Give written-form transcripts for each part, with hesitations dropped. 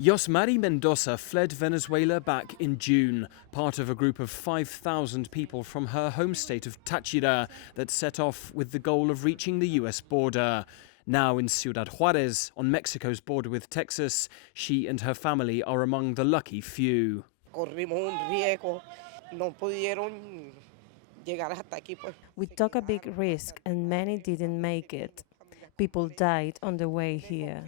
Yosmari Mendoza fled Venezuela back in June, part of a group of 5,000 people from her home state of Táchira that set off with the goal of reaching the U.S. border. Now in Ciudad Juárez, on Mexico's border with Texas, she and her family are among the lucky few. We took a big risk and many didn't make it. People died on the way here.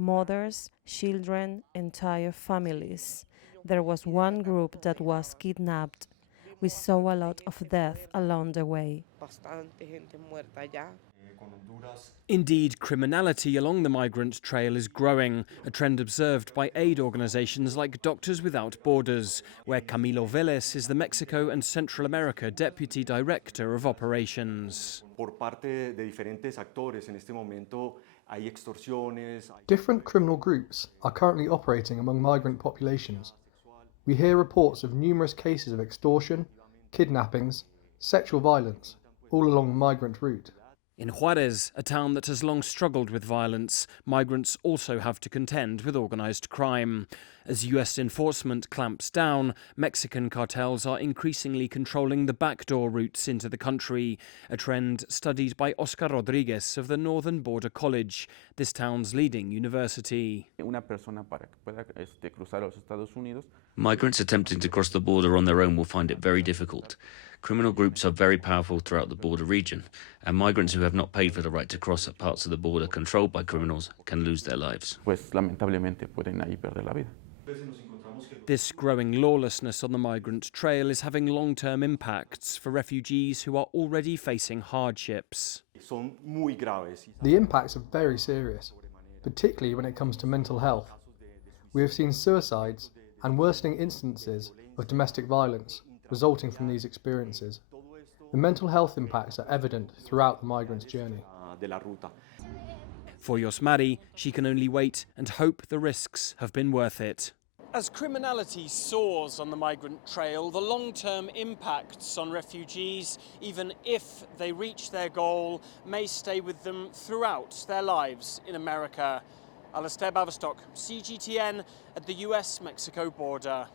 Mothers, children, entire families. There was one group that was kidnapped. We saw a lot of death along the way. Indeed, criminality along the migrant trail is growing, a trend observed by aid organizations like Doctors Without Borders, where Camilo Vélez is the Mexico and Central America Deputy Director of Operations. Different criminal groups are currently operating among migrant populations. We hear reports of numerous cases of extortion, kidnappings, sexual violence, all along the migrant route. In Juárez, a town that has long struggled with violence, migrants also have to contend with organised crime. As US enforcement clamps down, Mexican cartels are increasingly controlling the backdoor routes into the country, a trend studied by Oscar Rodriguez of the Northern Border College, this town's leading university. Migrants attempting to cross the border on their own will find it very difficult. Criminal groups are very powerful throughout the border region, and migrants who have not paid for the right to cross at parts of the border controlled by criminals can lose their lives. This growing lawlessness on the migrant trail is having long-term impacts for refugees who are already facing hardships. The impacts are very serious, particularly when it comes to mental health. We have seen suicides and worsening instances of domestic violence resulting from these experiences. The mental health impacts are evident throughout the migrant's journey. For Yosmari, she can only wait and hope the risks have been worth it. As criminality soars on the migrant trail, the long-term impacts on refugees, even if they reach their goal, may stay with them throughout their lives in America. Alasdair, Baverstock, CGTN at the U.S. Mexico border.